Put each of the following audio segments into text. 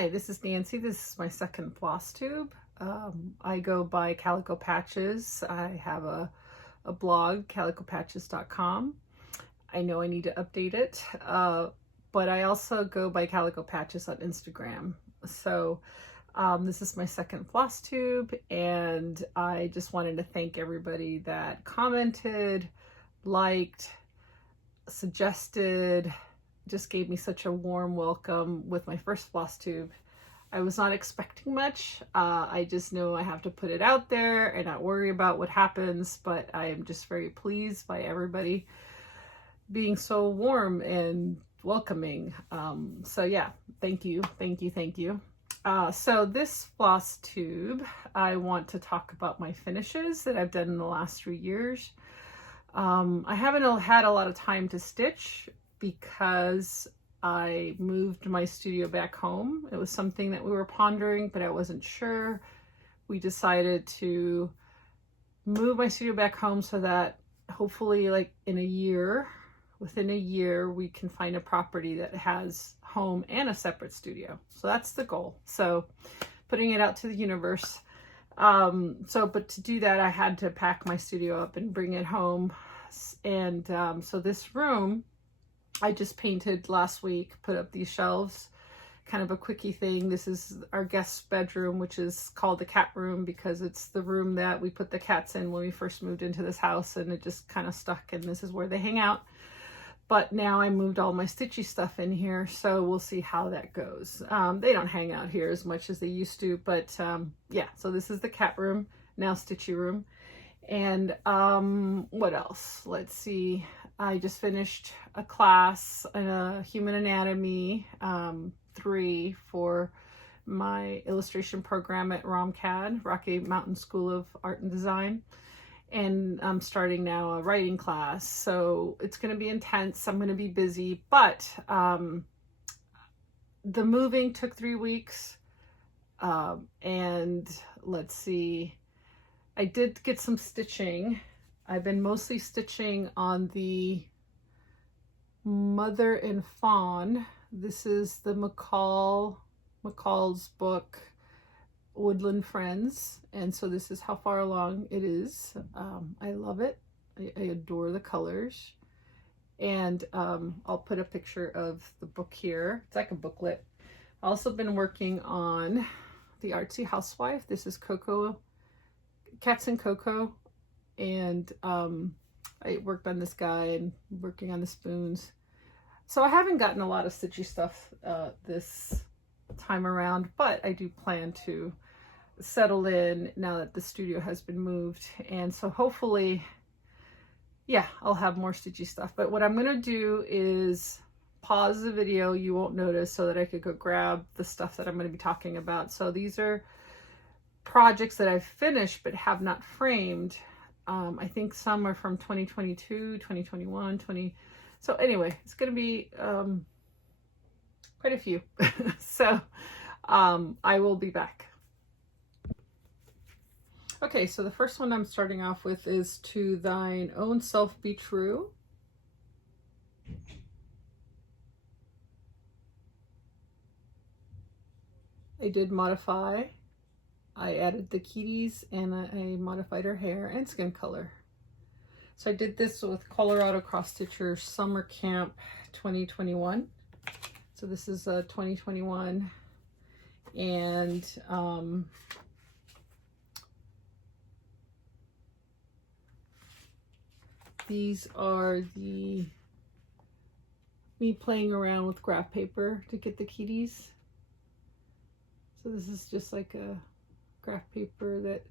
Hi, this is Nancy. This is my second Flosstube. I go by Calico Patches. I have a blog, calicopatches.com. I know I need to update it, but I also go by Calico Patches on Instagram. So this is my second Flosstube, and I just wanted to thank everybody that commented, liked, suggested, just gave me such a warm welcome with my first Flosstube. I was not expecting much. I just know I have to put it out there and not worry about what happens, but I am just very pleased by everybody being so warm and welcoming. So yeah, thank you. So this Flosstube, I want to talk about my finishes that I've done in the last 3 years. I haven't had a lot of time to stitch because I moved my studio back home. It was something that we were pondering, but I wasn't sure. We decided to move my studio back home so that hopefully like within a year, we can find a property that has home and a separate studio. So that's the goal. So putting it out to the universe. But to do that, I had to pack my studio up and bring it home. And so this room, I just painted last week, put up these shelves, kind of a quickie thing. This is our guest bedroom, which is called the cat room because it's the room that we put the cats in when we first moved into this house, and it just kind of stuck, and this is where they hang out. But now I moved all my stitchy stuff in here, so we'll see how that goes. They don't hang out here as much as they used to, but yeah, so this is the cat room, now stitchy room. And what else? Let's see. I just finished a class, Human Anatomy 3 for my illustration program at ROMCAD, Rocky Mountain School of Art and Design. And I'm starting now a writing class. So it's going to be intense. I'm going to be busy, but the moving took 3 weeks. And let's see, I did get some stitching. I've been mostly stitching on the Mother and Fawn. This is the McCall's book, Woodland Friends. And so this is how far along it is. I love it. I adore the colors. And I'll put a picture of the book here. It's like a booklet. I've also been working on the Artsy Housewife. This is Coco, Cats and Coco. And I worked on this guy and working on the spoons. So I haven't gotten a lot of stitchy stuff this time around, but I do plan to settle in now that the studio has been moved. And so hopefully, yeah, I'll have more stitchy stuff. But what I'm going to do is pause the video. You won't notice, so that I could go grab the stuff that I'm going to be talking about. So these are projects that I've finished but have not framed. I think some are from 2022, 2021, so anyway, it's going to be quite a few. So I will be back. Okay, so the first one I'm starting off with is To Thine Own Self Be True. I did modify. I added the kitties and I modified her hair and skin color. So I did this with Colorado Cross Stitcher Summer Camp 2021. So this is 2021. And these are me playing around with graph paper to get the kitties. So this is just like a graph paper that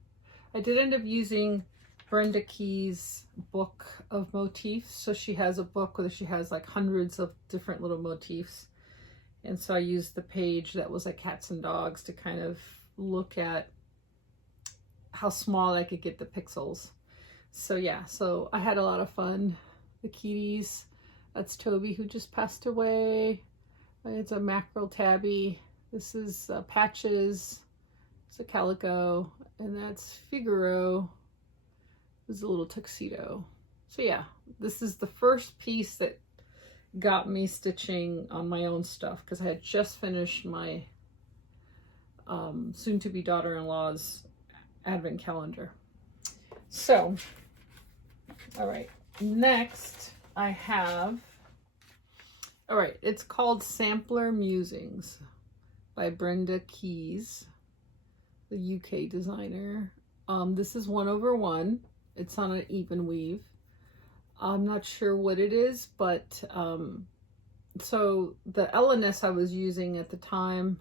I did end up using Brenda Key's book of motifs. So she has a book where she has like hundreds of different little motifs. And so I used the page that was like cats and dogs to kind of look at how small I could get the pixels. So yeah, so I had a lot of fun. The kitties, that's Toby, who just passed away. It's a mackerel tabby. This is Patches. It's a calico, and that's Figaro. There's a little tuxedo. So yeah, this is the first piece that got me stitching on my own stuff because I had just finished my soon to be daughter-in-law's advent calendar. So, all right, next I have, all right, it's called Sampler Musings by Brenda Keyes, the UK designer. This is 1/1. It's on an even weave. I'm not sure what it is, but so the LNS I was using at the time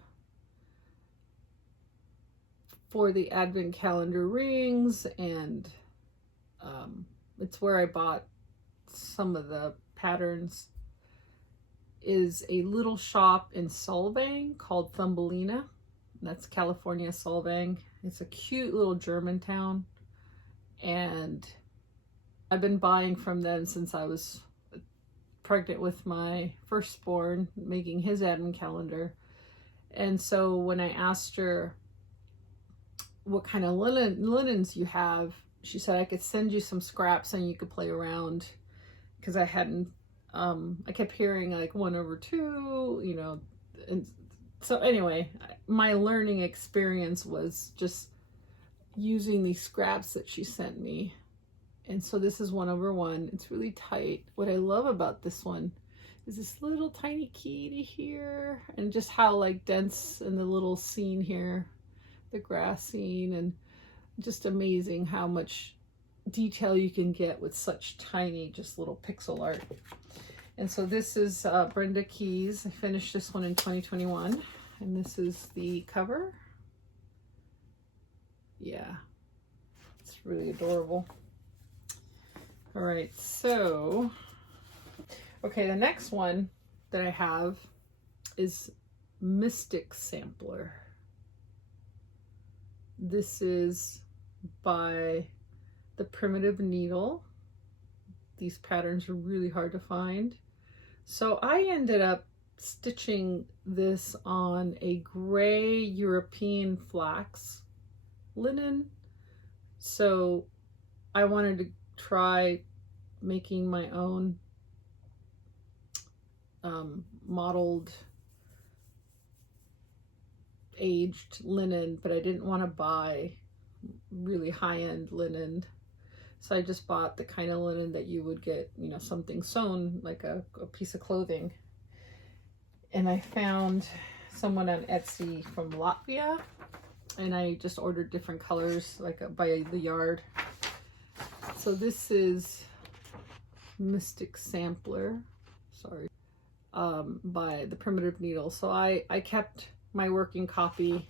for the advent calendar rings, and it's where I bought some of the patterns, is a little shop in Solvang called Thumbelina. That's California, Solvang. It's a cute little German town, and I've been buying from them since I was pregnant with my firstborn, making his advent calendar. And so when I asked her what kind of linens you have, she said I could send you some scraps and you could play around, because I hadn't, I kept hearing like 1/2, you know. And so anyway, my learning experience was just using these scraps that she sent me. And so this is 1/1. It's really tight. What I love about this one is this little tiny kitty here, and just how like dense in the little scene here, the grass scene, and just amazing how much detail you can get with such tiny, just little pixel art. And so this is Brenda Keyes. I finished this one in 2021, and this is the cover. Yeah, it's really adorable. All right, so, okay, the next one that I have is Mystic Sampler. This is by the Primitive Needle. These patterns are really hard to find. So I ended up stitching this on a gray European flax linen. So I wanted to try making my own modeled aged linen, but I didn't want to buy really high-end linen. So I just bought the kind of linen that you would get, you know, something sewn, like a piece of clothing. And I found someone on Etsy from Latvia, and I just ordered different colors, like by the yard. So this is Mystic Sampler, sorry, by the Primitive Needle. So I kept my working copy,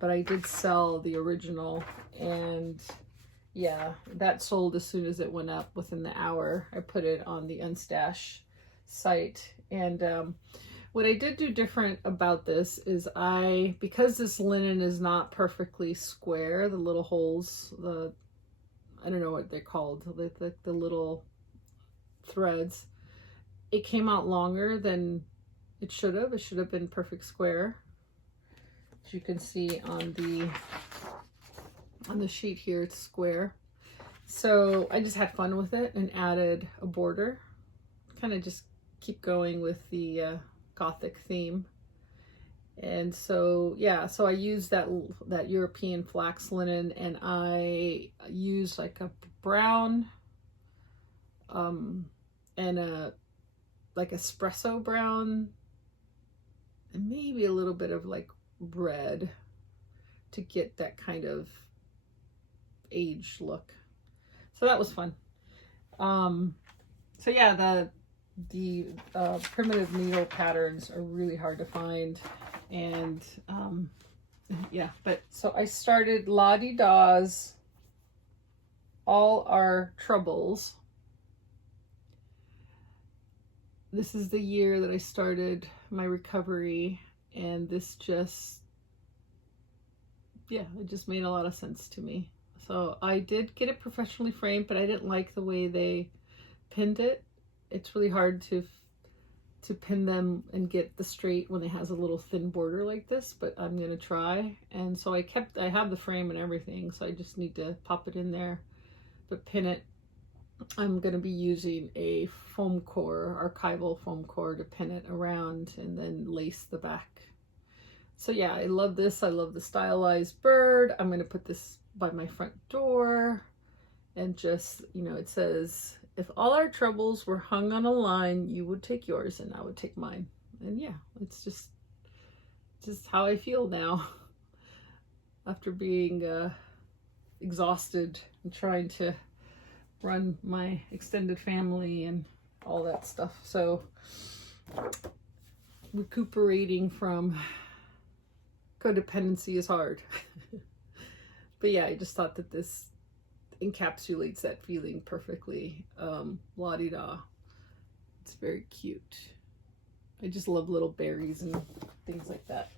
but I did sell the original, and yeah, that sold as soon as it went up within the hour. I put it on the Unstash site. And what I did do different about this is because this linen is not perfectly square, the little holes, I don't know what they're called, the little threads, it came out longer than it should have. It should have been perfect square. As you can see on the sheet here, it's square. So I just had fun with it and added a border, kind of just keep going with the Gothic theme. And so yeah, so I used that European flax linen, and I used like a brown and a like espresso brown, and maybe a little bit of like red to get that kind of aged look. So that was fun. So yeah, the Primitive Needle patterns are really hard to find, and yeah, but so I started La-Di-Da's All Our Troubles. This is the year that I started my recovery, and this just, yeah, it just made a lot of sense to me. So I did get it professionally framed, but I didn't like the way they pinned it. It's really hard to pin them and get the straight when it has a little thin border like this, but I'm gonna try. And so I have the frame and everything, so I just need to pop it in there, but pin it. I'm gonna be using a foam core, archival foam core, to pin it around and then lace the back. So yeah, I love this. I love the stylized bird. I'm going to put this by my front door, and just, you know, it says, if all our troubles were hung on a line, you would take yours and I would take mine. And yeah, it's just how I feel now after being exhausted and trying to run my extended family and all that stuff. So recuperating from codependency is hard. But yeah, I just thought that this encapsulates that feeling perfectly. La-di-da. It's very cute. I just love little berries and things like that.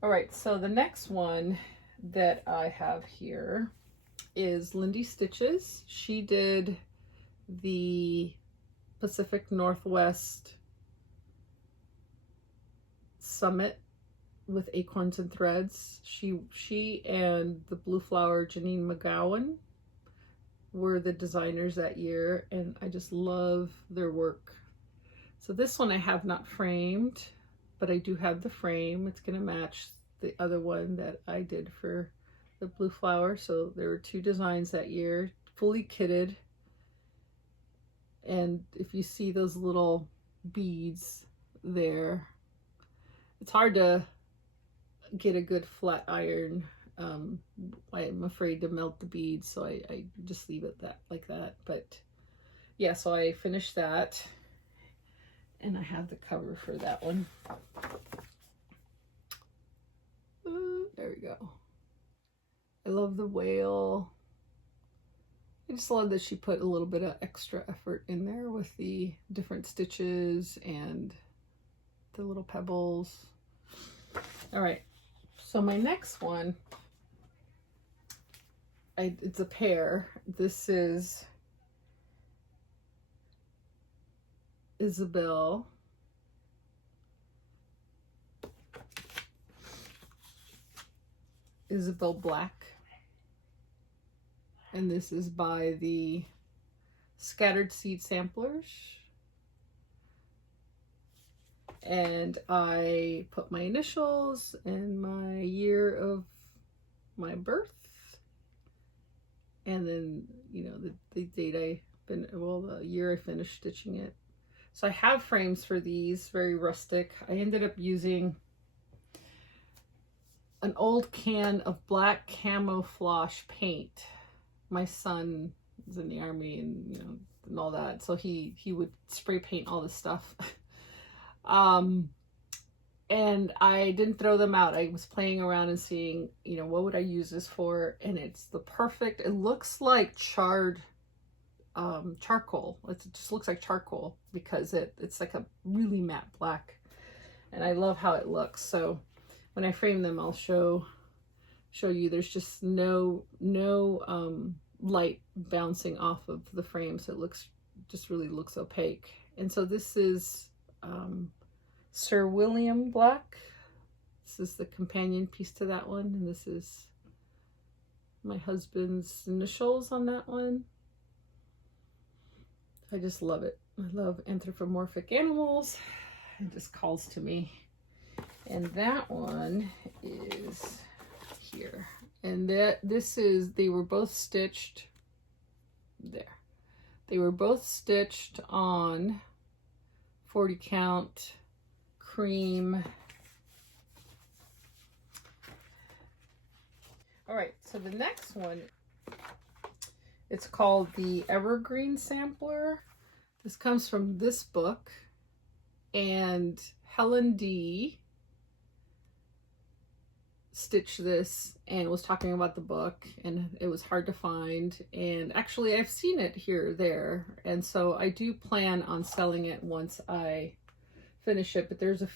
All right, so the next one that I have here is Lindy Stitches. She did the Pacific Northwest Summit with Acorns and Threads. She and the Blue Flower Janine McGowan were the designers that year, and I just love their work. So this one I have not framed, but I do have the frame. It's going to match the other one that I did for the Blue Flower. So there were 2 designs that year, fully kitted. And if you see those little beads there, it's hard to get a good flat iron. I'm afraid to melt the beads, so I just leave it like that. But yeah, so I finished that, and I have the cover for that one. There we go. I love the whale. I just love that she put a little bit of extra effort in there with the different stitches and the little pebbles. All right, so my next one, it's a pair. This is Isabelle Black, and this is by the Scattered Seed Samplers. And I put my initials and my year of my birth, and then, you know, the date the year I finished stitching it. So I have frames for these, very rustic. I ended up using an old can of black camouflage paint. My son is in the Army, and, you know, and all that, so he would spray paint all this stuff. And I didn't throw them out. I was playing around and seeing, you know, what would I use this for, and it's the perfect, it looks like charred charcoal. It just looks like charcoal because it's like a really matte black, and I love how it looks. So when I frame them, I'll show you there's just no light bouncing off of the frame, so it just really looks opaque. And so this is Sir William Black. This is the companion piece to that one, and this is my husband's initials on that one. I just love it. I love anthropomorphic animals. It just calls to me. And that one is here. And they were both stitched there. They were both stitched on 40 count cream. All right, so the next one, it's called the Evergreen Sampler. This comes from this book, and Helen D stitched this and was talking about the book, and it was hard to find, and actually I've seen it here or there, and so I do plan on selling it once I finish it, but there's a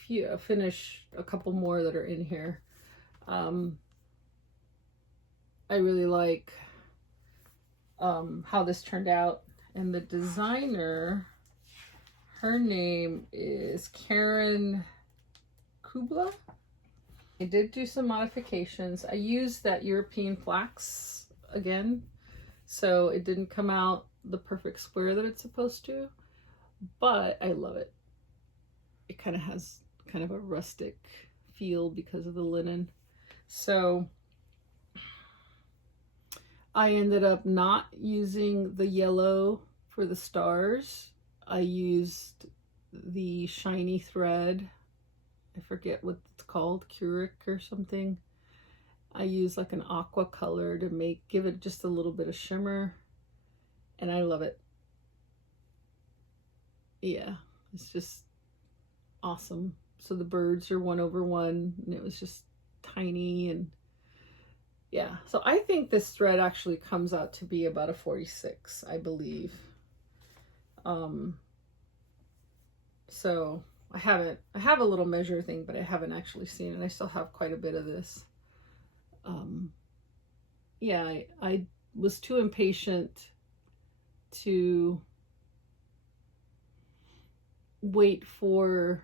couple more that are in here. I really like how this turned out, and the designer, her name is Karen Kubla. I did do some modifications. I used that European Flax again, so it didn't come out the perfect square that it's supposed to, but I love it. It kind of has kind of a rustic feel because of the linen. So I ended up not using the yellow for the stars. I used the shiny thread. I forget what it's called, Curic or something. I used like an aqua color to give it just a little bit of shimmer, and I love it. Yeah, it's just awesome. So the birds are 1/1, and it was just tiny, and yeah. So I think this thread actually comes out to be about a 46, I believe. So I have a little measure thing, but I haven't actually seen it. I still have quite a bit of this. Yeah, I was too impatient to wait for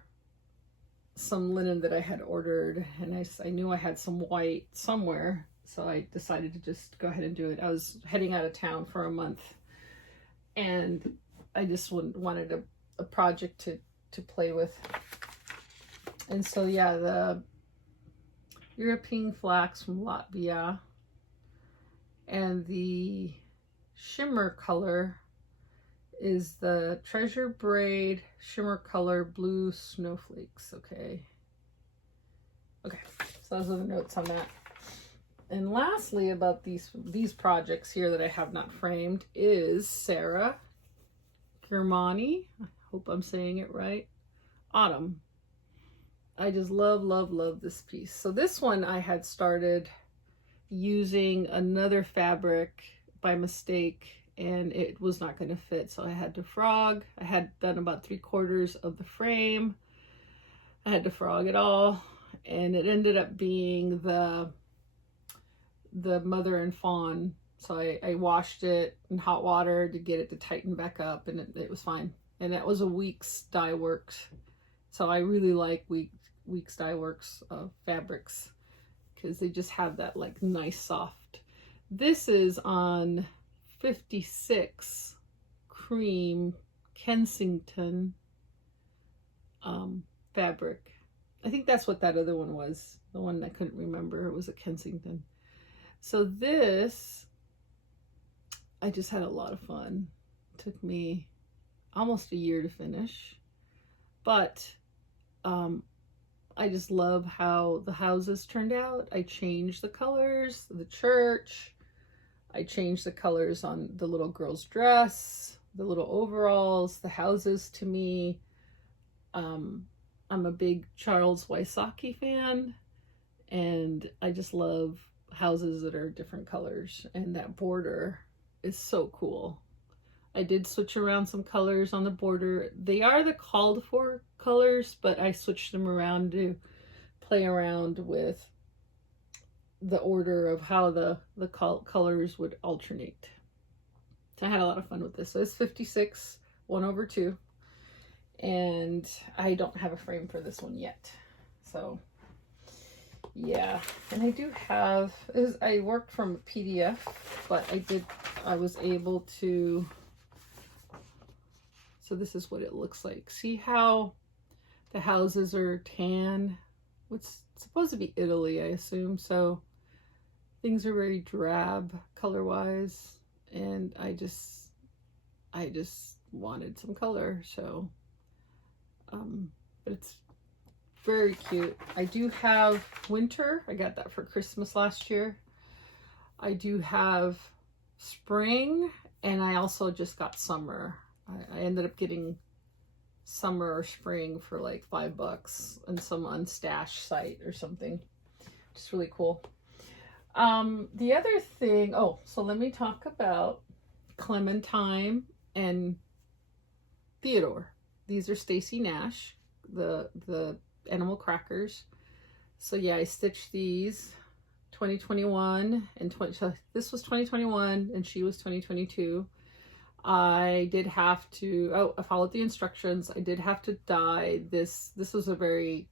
some linen that I had ordered, and I knew I had some white somewhere, so I decided to just go ahead and do it. I was heading out of town for a month, and I just wanted a project to play with. And so yeah, the European Flax from Latvia, and the shimmer color is the Treasure Braid Shimmer Color Blue Snowflakes. Okay, so those are the notes on that. And lastly, about these projects here that I have not framed is Sarah Germani. I hope I'm saying it right. Autumn. I just love this piece. So this one I had started using another fabric by mistake, and it was not going to fit, so I had to frog. I had done about 3/4 of the frame. I had to frog it all, and it ended up being the mother and fawn. So I washed it in hot water to get it to tighten back up, and it was fine. And that was a Weeks Dye Works. So I really like Weeks Dye Works fabrics, because they just have that like nice soft. This is on 56 cream Kensington fabric. I think that's what that other one was. The one I couldn't remember. It was a Kensington. So this, I just had a lot of fun. It took me almost a year to finish, but I just love how the houses turned out. I changed the colors, the church. I changed the colors on the little girl's dress, the little overalls, the houses to me. I'm a big Charles Wysocki fan, and I just love houses that are different colors, and that border is so cool. I did switch around some colors on the border. They are the called for colors, but I switched them around to play around with the order of how the colors would alternate. So I had a lot of fun with this. So it's 56 1/2, and I don't have a frame for this one yet. So yeah, and I do have, I worked from a PDF, but I was able to, so this is what it looks like. See how the houses are tan? It's supposed to be Italy, I assume. So things are very drab color-wise, and I just wanted some color. So, but it's very cute. I do have winter. I got that for Christmas last year. I do have spring, and I also just got summer. I ended up getting summer or spring for like $5 on some unstash site or something. Just really cool. The other thing, so let me talk about Clementine and Theodore. These are Stacy Nash, the animal crackers. So yeah, I stitched these 2021 and so this was 2021 and she was 2022. I did have to, I followed the instructions. I did have to dye this. This was a very,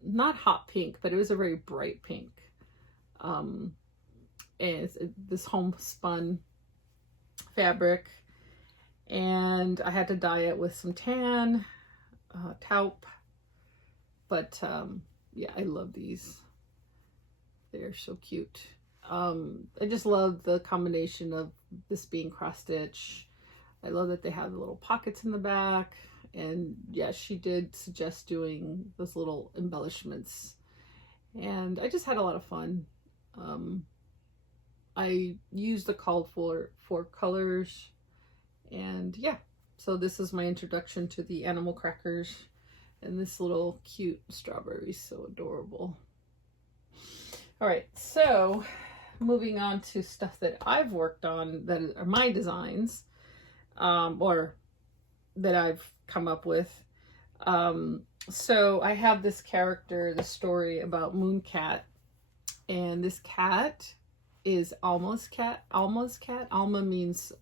not hot pink, but it was a very bright pink. And it's this homespun fabric. And I had to dye it with some tan, taupe. But yeah, I love these. They're so cute. I just love the combination of this being cross stitch. I love that they have the little pockets in the back. And yeah, she did suggest doing those little embellishments. And I just had a lot of fun. I used the called for colors. And yeah, so this is my introduction to the animal crackers. And this little cute strawberry is so adorable. All right, so moving on to stuff that I've worked on that are my designs, or that I've come up with. So I have this character, the story about Mooncat, and this cat is Alma's cat. Alma's cat. Alma means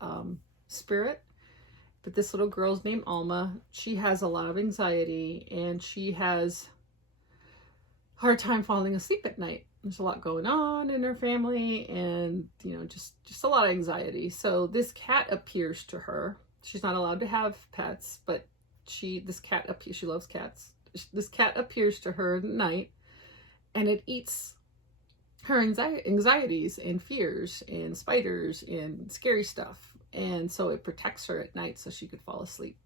spirit, but this little girl's named Alma. She has a lot of anxiety, and she has a hard time falling asleep at night. There's a lot going on in her family, and you know, just a lot of anxiety. So this cat appears to her. She's not allowed to have pets, but she loves cats. This cat appears to her at night, and it eats her anxieties and fears and spiders and scary stuff. And so it protects her at night so she could fall asleep.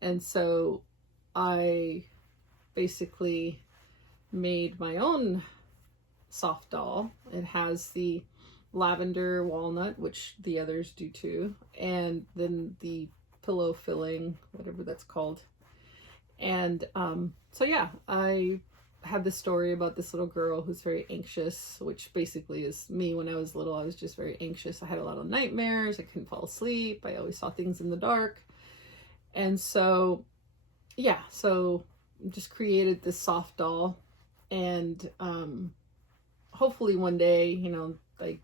And so I basically made my own soft doll. It has the lavender walnut, which the others do too, and then the pillow filling, whatever that's called. And so yeah, I have this story about this little girl who's very anxious, which basically is me when I was little. I was just very anxious. I had a lot of nightmares. I couldn't fall asleep. I always saw things in the dark. And so yeah, so just created this soft doll, and hopefully one day, you know, like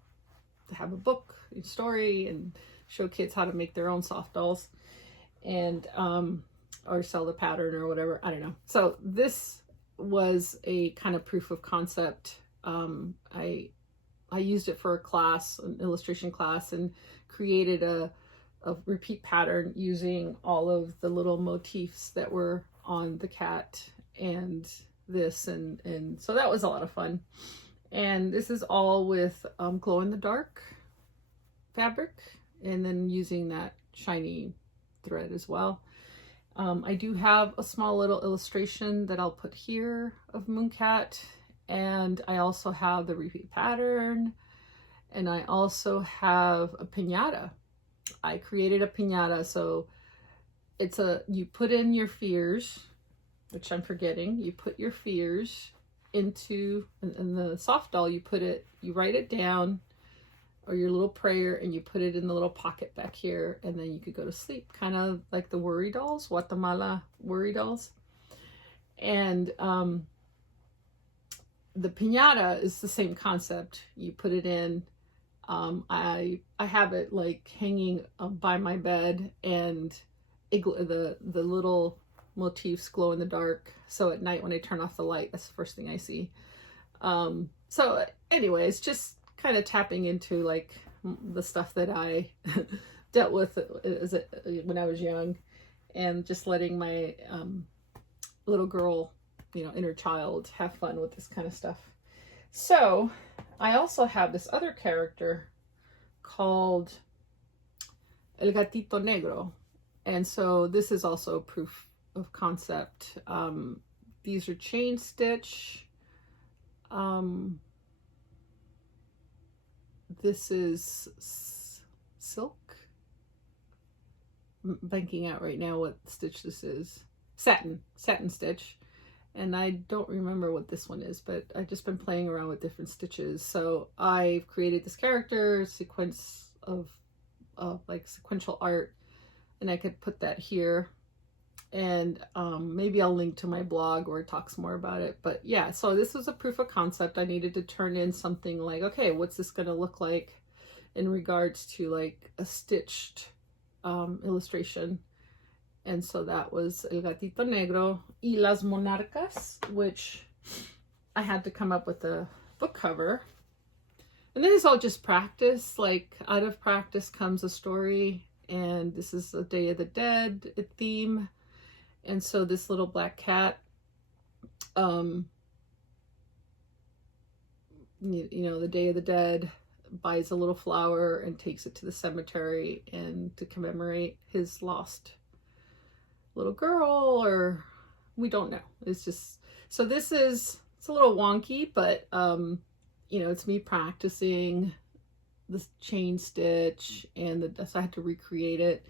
have a book, a story, and show kids how to make their own soft dolls, and or sell the pattern or whatever. I don't know. So this was a kind of proof of concept. I used it for a class, an illustration class, and created a repeat pattern using all of the little motifs that were on the cat and this, and so that was a lot of fun. And this is all with glow in the dark fabric, and then using that shiny thread as well. I do have a small little illustration that I'll put here of Mooncat, and I also have the repeat pattern, and I also have a piñata. I created a piñata, so it's you put in your fears, which I'm forgetting. You put your fears into, in the soft doll, you write it down, or your little prayer, and you put it in the little pocket back here, and then you could go to sleep, kind of like the worry dolls, Guatemala worry dolls. And the piñata is the same concept. You put it in. I have it like hanging by my bed, and the little motifs glow in the dark. So at night when I turn off the light, that's the first thing I see. So anyways, just kind of tapping into like the stuff that I dealt with when I was young, and just letting my little girl, you know, inner child have fun with this kind of stuff. So I also have this other character called El Gatito Negro, and so this is also proof of concept. These are chain stitch. This is silk. I'm blanking out right now what stitch this is. Satin stitch. And I don't remember what this one is, but I've just been playing around with different stitches. So I've created this character sequence of like sequential art, and I could put that here. And maybe I'll link to my blog where it talks more about it. But yeah, so this was a proof of concept. I needed to turn in something like, okay, what's this going to look like in regards to like a stitched illustration. And so that was El Gatito Negro y las Monarcas, which I had to come up with a book cover. And this is all just practice. Like, out of practice comes a story. And this is a Day of the Dead theme. And so this little black cat you know, the Day of the Dead, buys a little flower and takes it to the cemetery and to commemorate his lost little girl, or we don't know. It's just, so this is, it's a little wonky, but you know, it's me practicing the chain stitch, and so I had to recreate it.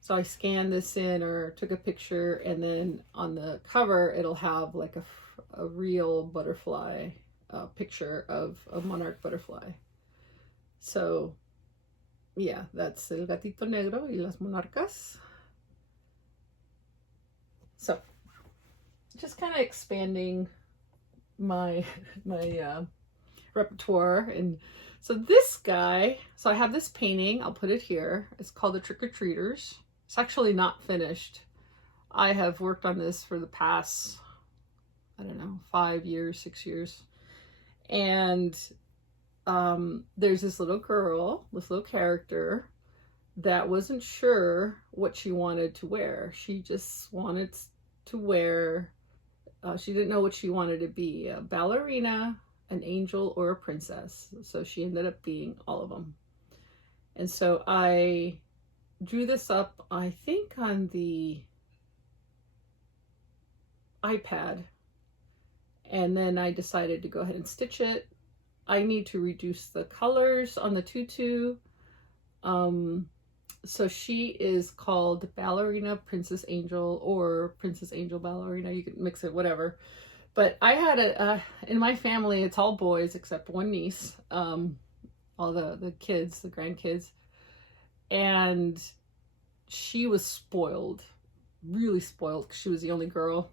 So I scanned this in or took a picture, and then on the cover it'll have like a real butterfly picture of a monarch butterfly. So yeah, that's El Gatito Negro y las Monarcas. So just kind of expanding my repertoire. And so this guy, so I have this painting, I'll put it here. It's called The Trick-or-Treaters. It's actually not finished. I have worked on this for the past, I don't know, 5 years, 6 years. And there's this little girl, this little character that wasn't sure what she wanted to wear. She just wanted to wear, she didn't know what she wanted to be, a ballerina, an angel, or a princess. So she ended up being all of them. And so I drew this up, I think on the iPad, and then I decided to go ahead and stitch it. I need to reduce the colors on the tutu. So she is called Ballerina Princess Angel, or Princess Angel Ballerina. You can mix it, whatever. But I had in my family, it's all boys except one niece, all the kids, the grandkids. And she was spoiled, really spoiled, because she was the only girl.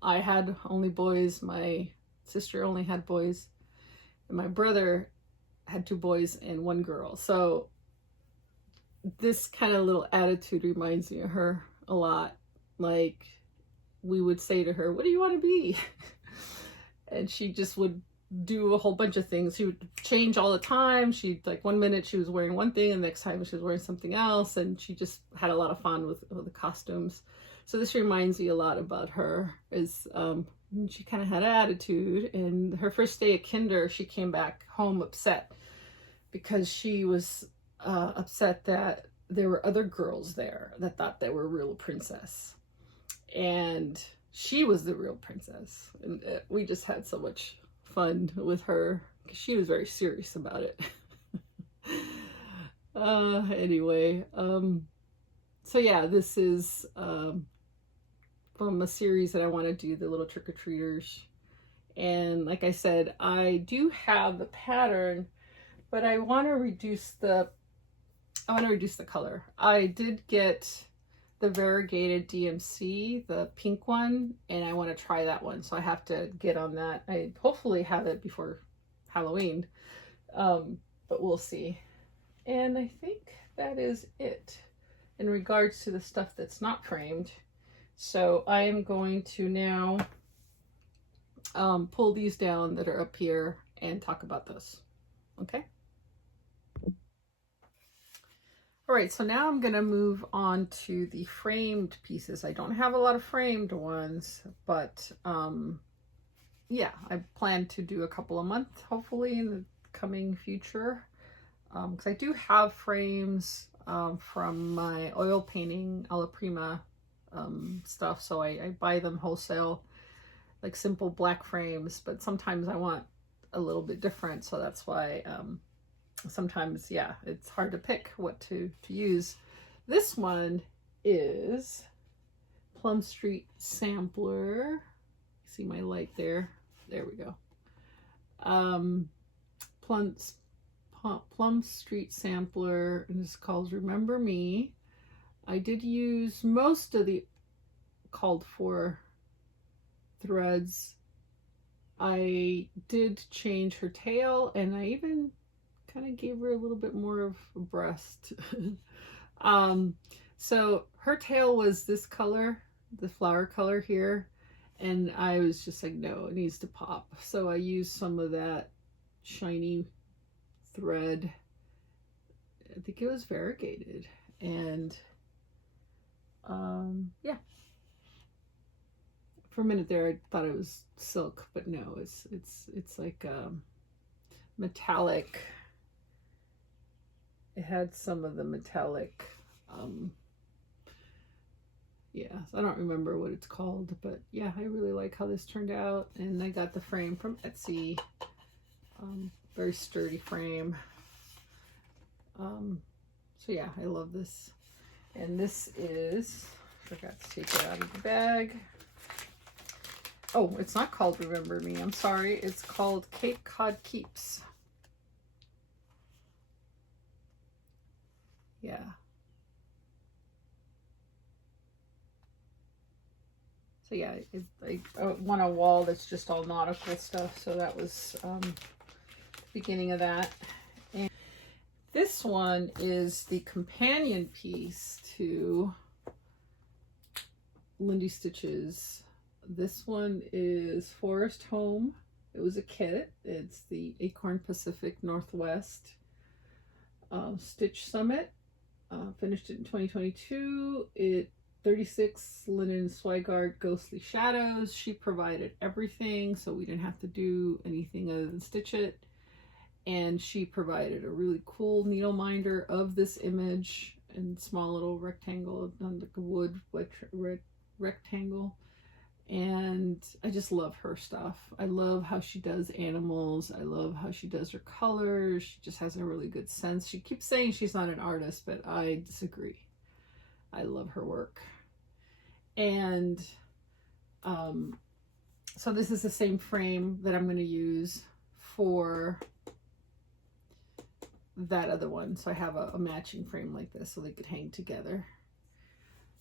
I had only boys. My sister only had boys. And my brother had 2 boys and 1 girl. So this kind of little attitude reminds me of her a lot. Like, we would say to her, "What do you want to be?" And she just would do a whole bunch of things. She would change all the time. She'd, like, one minute she was wearing one thing, and the next time she was wearing something else. And she just had a lot of fun with the costumes. So this reminds me a lot about her. Is she kind of had an attitude. And her first day at kinder, she came back home upset because she was upset that there were other girls there that thought they were real princess, and she was the real princess. And we just had so much fun with her because she was very serious about it. Anyway, so yeah, this is from a series that I want to do, the little trick-or-treaters. And like I said, I do have the pattern, but I want to reduce the color. I did get the variegated DMC, the pink one, and I want to try that one. So I have to get on that. I hopefully have it before Halloween, but we'll see. And I think that is it in regards to the stuff that's not framed. So I am going to now pull these down that are up here and talk about those. Okay. All right, so now I'm going to move on to the framed pieces. I don't have a lot of framed ones, but yeah, I plan to do a couple a month, hopefully in the coming future. Because I do have frames from my oil painting alla prima stuff, so I buy them wholesale, like simple black frames, but sometimes I want a little bit different, so that's why sometimes, yeah, it's hard to pick what to use. This one is Plum Street Sampler. See my light there? There we go. Plum Street Sampler, and this is called Remember Me. I did use most of the called for threads. I did change her tail, and I even kind of gave her a little bit more of a breast. So her tail was this color, the flower color here, and I was just like, no, it needs to pop. So I used some of that shiny thread. I think it was variegated, and yeah. For a minute there, I thought it was silk, but no, it's like metallic. It had some of the metallic, yeah, so I don't remember what it's called, but yeah, I really like how this turned out. And I got the frame from Etsy. Very sturdy frame. So yeah, I love this. And this is, forgot to take it out of the bag. Oh, it's not called Remember Me, I'm sorry. It's called Cape Cod Keeps. Yeah. So yeah, I want a wall that's just all nautical stuff. So that was the beginning of that. And this one is the companion piece to Lindy Stitch's. This one is Forest Home. It was a kit. It's the Acorn Pacific Northwest Stitch Summit. Finished it in 2022. 36 linen Swigard Ghostly Shadows. She provided everything, so we didn't have to do anything other than stitch it. And she provided a really cool needle minder of this image in small little rectangle, like a wood rectangle. And I just love her stuff. I love how she does animals. I love how she does her colors. She just has a really good sense. She keeps saying she's not an artist, but I disagree. I love her work. And so this is the same frame that I'm going to use for that other one. So I have a matching frame like this so they could hang together.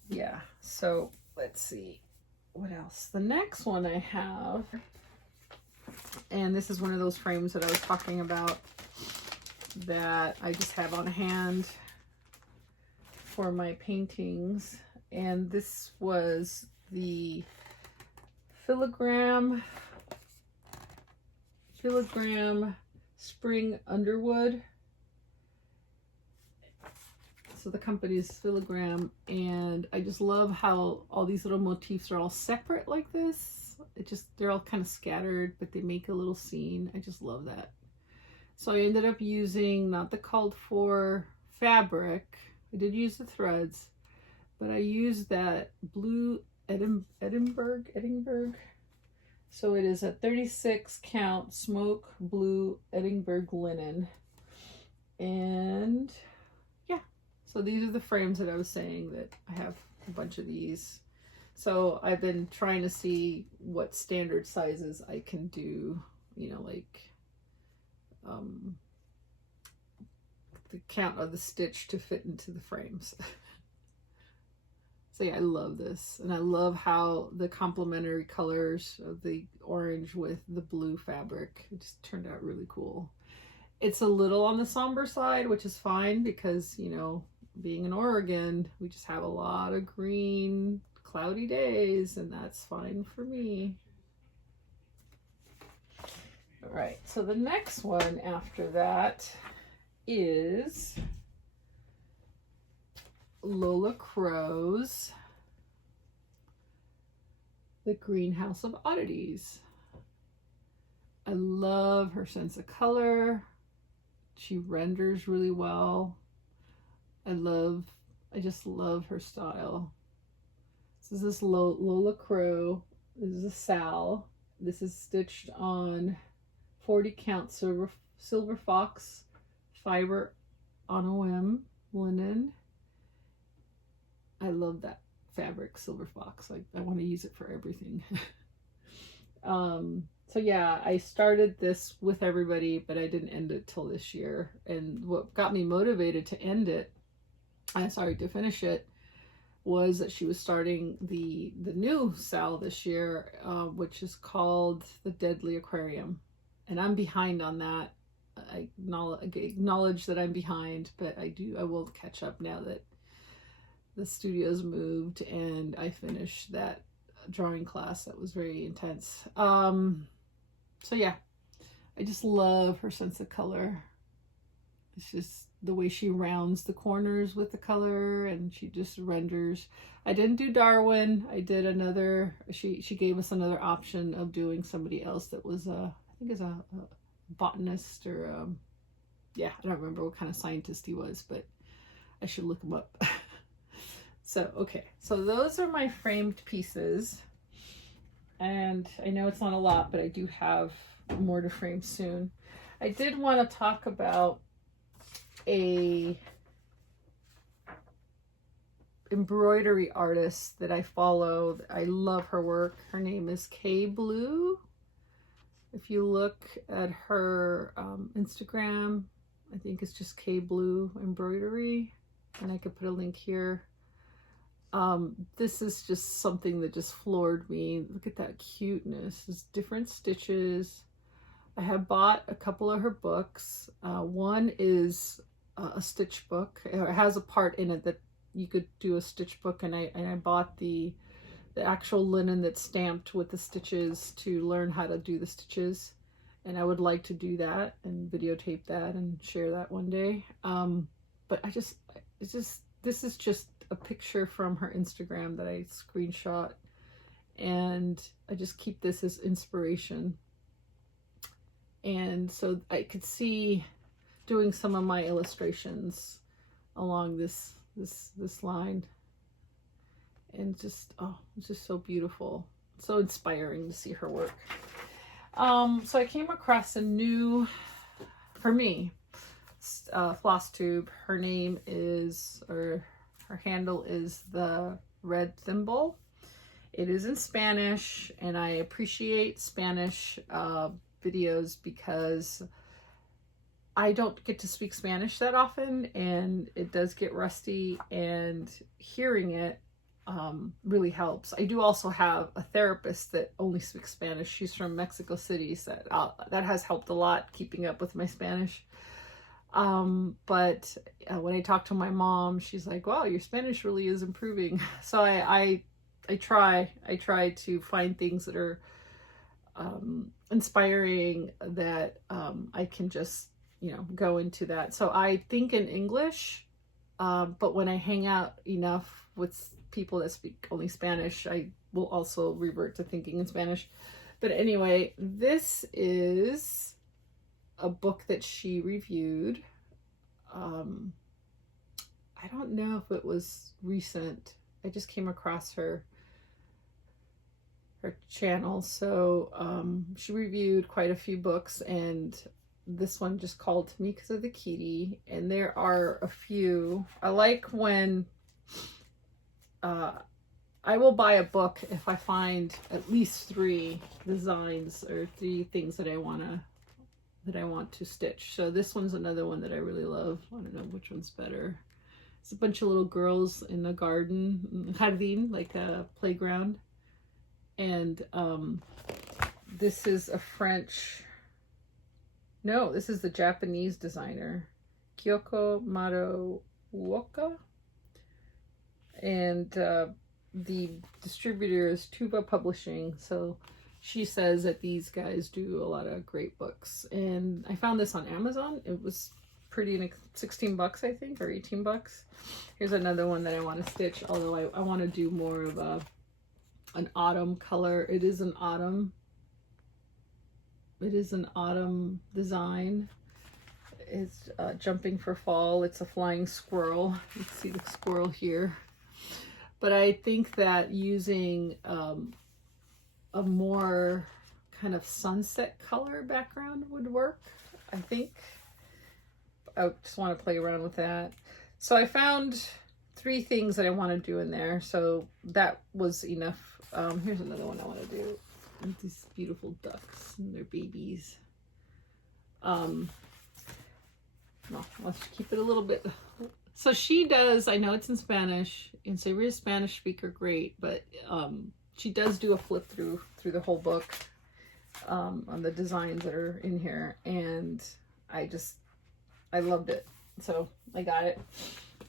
Yeah, so let's see what else. The next one I have, and this is one of those frames that I was talking about that I just have on hand for my paintings. And this was the Filigram Spring Underwood. So the company is Filigram, and I just love how all these little motifs are all separate like this. They're all kind of scattered, but they make a little scene. I just love that. So I ended up using not the called for fabric. I did use the threads, but I used that blue Edinburgh. So it is a 36 count smoke blue Edinburgh linen. And yeah, so these are the frames that I was saying that I have a bunch of these. So I've been trying to see what standard sizes I can do, you know, like the count of the stitch to fit into the frames. So yeah, I love this. And I love how the complementary colors of the orange with the blue fabric, it just turned out really cool. It's a little on the somber side, which is fine because, you know, being in Oregon, we just have a lot of green, cloudy days, and that's fine for me. All right, so the next one after that is Lola Crow's The Greenhouse of Oddities. I love her sense of color. She renders really well. I just love her style. This is Lola Crow. This is a Sal. This is stitched on 40 count silver fox fiber on a whim linen. I love that fabric, silver fox. I want to use it for everything. So yeah, I started this with everybody, but I didn't end it till this year. And what got me motivated to to finish it, was that she was starting the new Sal this year, which is called The Deadly Aquarium. And I'm behind on that. I acknowledge that I'm behind, but I will catch up now that the studio's moved and I finished that drawing class that was very intense. So yeah, I just love her sense of color. It's just the way she rounds the corners with the color, and she just renders. I didn't do Darwin. I did another, she gave us another option of doing somebody else that was I think is a botanist or, yeah, I don't remember what kind of scientist he was, but I should look him up. So, okay, so those are my framed pieces. And I know it's not a lot, but I do have more to frame soon. I did want to talk about a embroidery artist that I follow. I love her work. Her name is K Blue. If you look at her Instagram, I think it's just K Blue Embroidery, and I could put a link here. This is just something that just floored me. Look at that cuteness. It's different stitches. I have bought a couple of her books. One is a stitch book. It has a part in it that you could do a stitch book, and I bought the actual linen that's stamped with the stitches to learn how to do the stitches, and I would like to do that and videotape that and share that one day. But this is just a picture from her Instagram that I screenshot, and I just keep this as inspiration. And so I could see doing some of my illustrations along this line, and just, oh, it's just so beautiful, so inspiring to see her work. So I came across a new, for me, Flosstube. Her name is, or her handle is The Red Thimble. It is in Spanish, and I appreciate Spanish videos because I don't get to speak Spanish that often, and it does get rusty, and hearing it really helps. I do also have a therapist that only speaks Spanish. She's from Mexico City, so that has helped a lot keeping up with my Spanish. But when I talk to my mom, she's like, wow, your Spanish really is improving. So I try to find things that are inspiring, that I can just, go into that. So I think in English, but when I hang out enough with people that speak only Spanish, I will also revert to thinking in Spanish. But anyway, this is a book that she reviewed. I don't know if it was recent. I just came across her channel. So she reviewed quite a few books, and this one just called to me because of the kitty. And there are a few. I like when I will buy a book if I find at least 3 designs or 3 things that I want to stitch. So this one's another one that I really love. I don't know which one's better. It's a bunch of little girls in a garden, jardín, like a playground. And this is a French, no, this is the Japanese designer, Kyoko Maruoka. And the distributor is Tuba Publishing. So she says that these guys do a lot of great books. And I found this on Amazon. It was pretty, 16 bucks, I think, or 18 bucks. Here's another one that I want to stitch, although I want to do more of an autumn color. It is an autumn design. It's jumping for fall. It's a flying squirrel. You can see the squirrel here. But I think that using a more kind of sunset color background would work. I think I just want to play around with that. So I found 3 things that I want to do in there. So that was enough. Here's another one I want to do. These beautiful ducks and their babies. Well, let's keep it a little bit. So she does, I know it's in Spanish, and Sabria's Spanish speaker, great, but she does do a flip through the whole book on the designs that are in here, and I loved it. So I got it.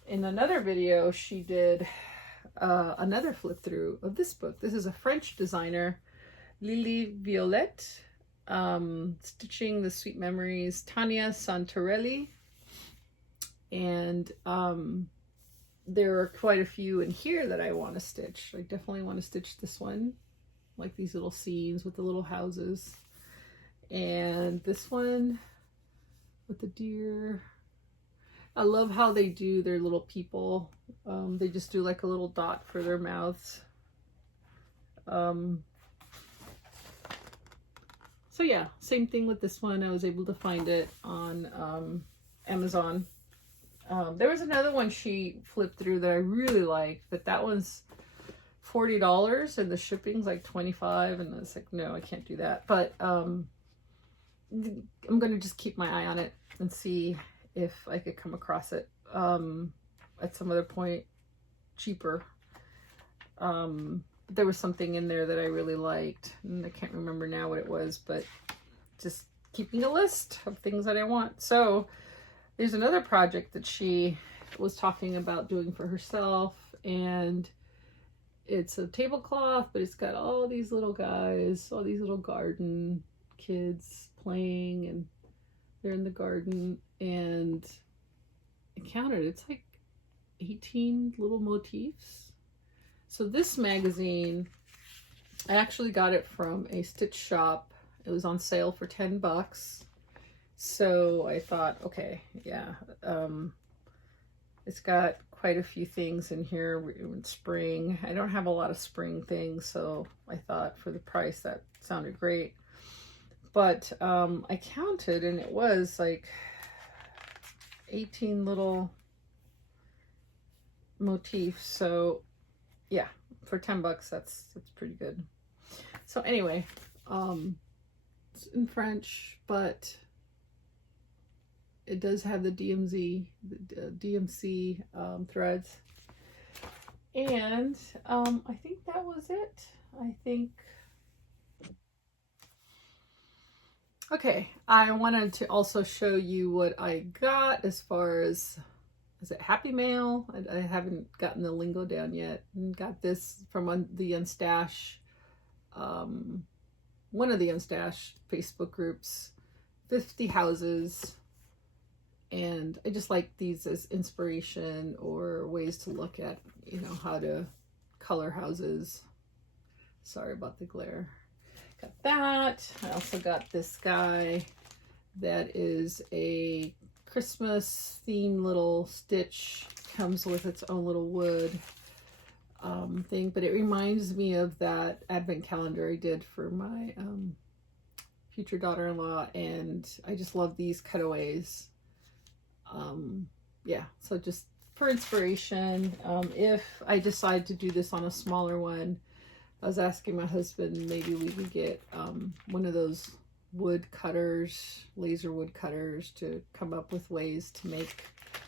In another video, she did another flip through of this book. This is a French designer, Lily Violette, Stitching the Sweet Memories, Tania Santorelli. And there are quite a few in here that I want to stitch. I definitely want to stitch this one, like these little scenes with the little houses. And this one with the deer. I love how they do their little people. They just do like a little dot for their mouths. So yeah, same thing with this one. I was able to find it on Amazon. There was another one she flipped through that I really liked, but that one's $40 and the shipping's like $25, and I was like, no, I can't do that. But I'm gonna just keep my eye on it and see if I could come across it at some other point cheaper. There was something in there that I really liked, and I can't remember now what it was, but just keeping a list of things that I want. So there's another project that she was talking about doing for herself, and it's a tablecloth, but it's got all these little guys, all these little garden kids playing, and they're in the garden, and I counted, it's like 18 little motifs. So this magazine, I actually got it from a stitch shop. It was on sale for $10. So I thought, okay, yeah, it's got quite a few things in here. We're in spring. I don't have a lot of spring things, so I thought for the price that sounded great. But I counted, and it was like 18 little motifs. So yeah, for $10, that's pretty good. So anyway, it's in French, but it does have the DMC threads. And I think that was it. Okay, I wanted to also show you what I got as far as, is it Happy Mail? I haven't gotten the lingo down yet. And got this from the Unstash, one of the Unstash Facebook groups, 50 houses. And I just like these as inspiration or ways to look at, you know, how to color houses. Sorry about the glare. Got that. I also got this guy that is a Christmas themed little stitch. Comes with its own little wood thing, but it reminds me of that advent calendar I did for my future daughter-in-law, and I just love these cutaways. Yeah, so just for inspiration. If I decide to do this on a smaller one, I was asking my husband, maybe we could get one of those wood cutters, laser wood cutters, to come up with ways to make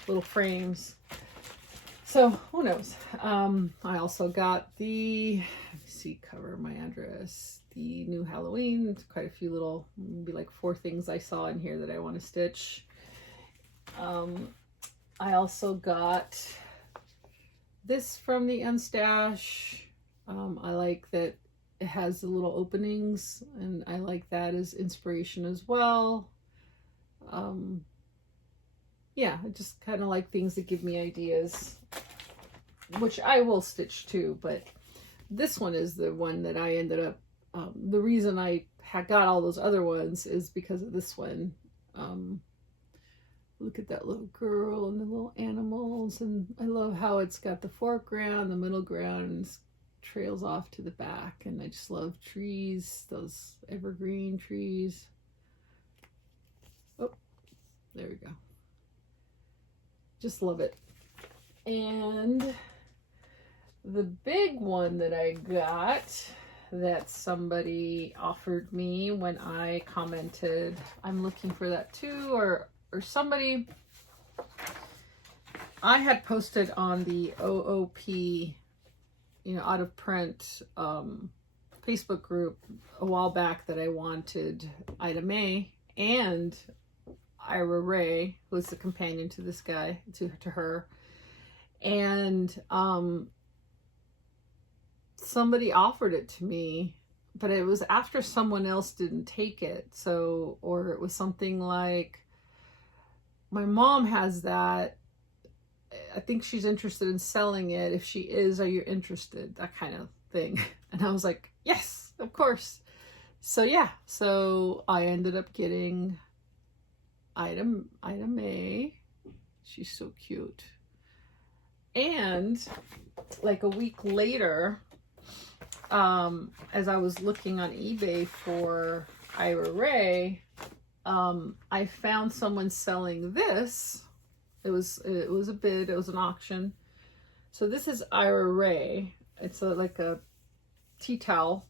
little frames. So who knows? I also got the, let me see, cover my address, the new Halloween. It's quite a few little, maybe like 4 things I saw in here that I want to stitch. I also got this from the Unstash. I like that it has the little openings, and I like that as inspiration as well. Yeah, I just kind of like things that give me ideas, which I will stitch too, but this one is the one that I ended up, the reason I got all those other ones is because of this one. Look at that little girl and the little animals, and I love how it's got the foreground, the middle ground, and trails off to the back. And I just love trees, those evergreen trees. Oh, there we go. Just love it. And the big one that I got that somebody offered me when I commented, I'm looking for that too, or somebody, I had posted on the OOP, you know, out of print Facebook group a while back that I wanted Ida May and Ira Ray, who was the companion to this guy, to her, and somebody offered it to me, but it was after someone else didn't take it. So, or it was something like, my mom has that, I think she's interested in selling it. If she is, are you interested? That kind of thing. And I was like, yes, of course. So yeah, so I ended up getting Ida May. She's so cute. And like a week later, as I was looking on eBay for Ira Ray, I found someone selling this. It was a bid, it was an auction. So this is Ira Ray. It's like a tea towel.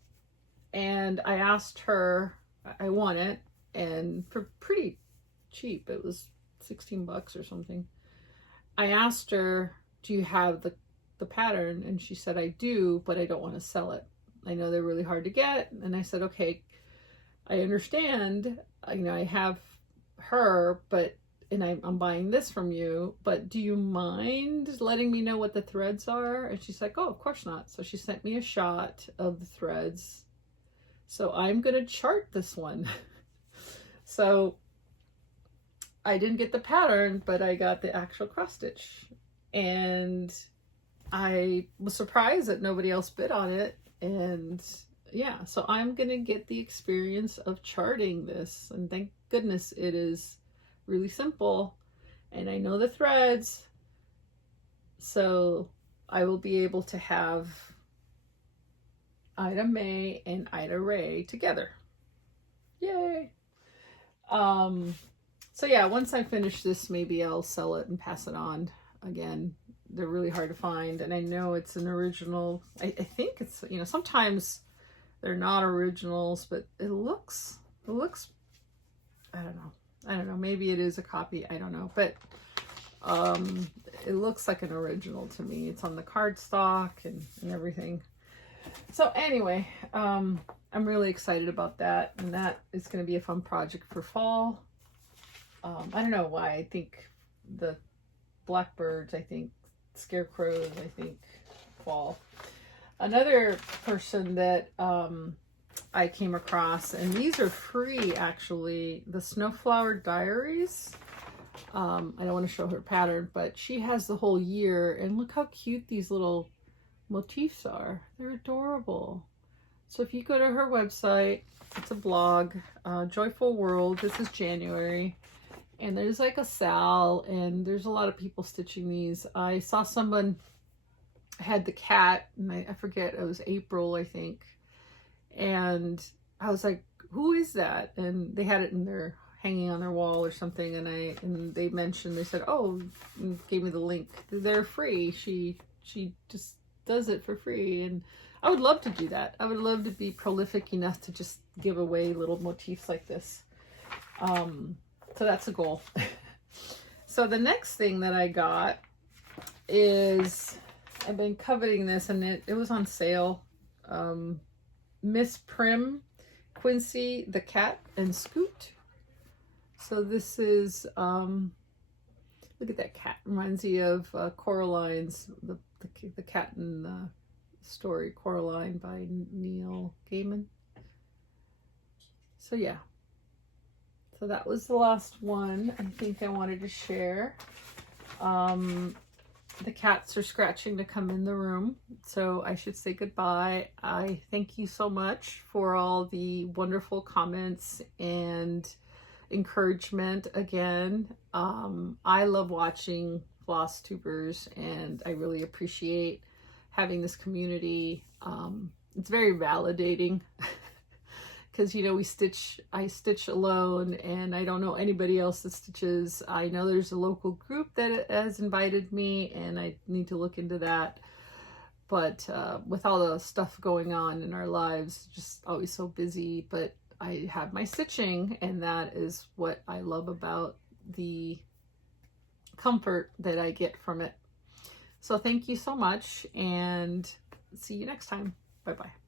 And I asked her, I want it, and for pretty cheap, it was 16 bucks or something. I asked her, do you have the pattern? And she said, I do, but I don't want to sell it. I know they're really hard to get. And I said, okay, I understand. I have her, and I'm buying this from you, but do you mind letting me know what the threads are? And she's like, oh, of course not. So she sent me a shot of the threads. So I'm going to chart this one. So I didn't get the pattern, but I got the actual cross stitch. And I was surprised that nobody else bid on it. And yeah, so I'm going to get the experience of charting this. And thank goodness it is really simple. And I know the threads. So I will be able to have Ida May and Ira Ray together. Yay! So yeah, once I finish this, maybe I'll sell it and pass it on. Again, they're really hard to find, and I know it's an original. I think it's, sometimes they're not originals, but it looks, I don't know, maybe it is a copy, I don't know, but it looks like an original to me. It's on the cardstock and everything. So anyway, I'm really excited about that, and that is going to be a fun project for fall. I don't know why. I think the blackbirds, I think scarecrows, I think fall. Another person that I came across, and these are free actually, the Snowflower Diaries. I don't want to show her pattern, but she has the whole year, and look how cute these little motifs are. They're adorable. So if you go to her website, it's a blog, Joyful World. This is January, and there's like a sale, and there's a lot of people stitching these. I saw someone had the cat, and I forget, it was April, I think, and I was like, who is that? And they had it in their hanging on their wall or something, and they mentioned, they said, oh, and gave me the link. They're free. She just does it for free, and I would love to do that. I would love to be prolific enough to just give away little motifs like this. So that's a goal. So the next thing that I got is, I've been coveting this, and it was on sale. Miss Prim, Quincy the Cat, and Scoot. So this is, look at that cat. Reminds me of Coraline's, the cat in the story Coraline by Neil Gaiman. So yeah. So that was the last one I think I wanted to share. The cats are scratching to come in the room, so I should say goodbye. I thank you so much for all the wonderful comments and encouragement again. I love watching Flosstubers, and I really appreciate having this community. It's very validating because, I stitch alone, and I don't know anybody else that stitches. I know there's a local group that has invited me, and I need to look into that. But with all the stuff going on in our lives, just always so busy, but I have my stitching, and that is what I love about the comfort that I get from it. So thank you so much, and see you next time. Bye-bye.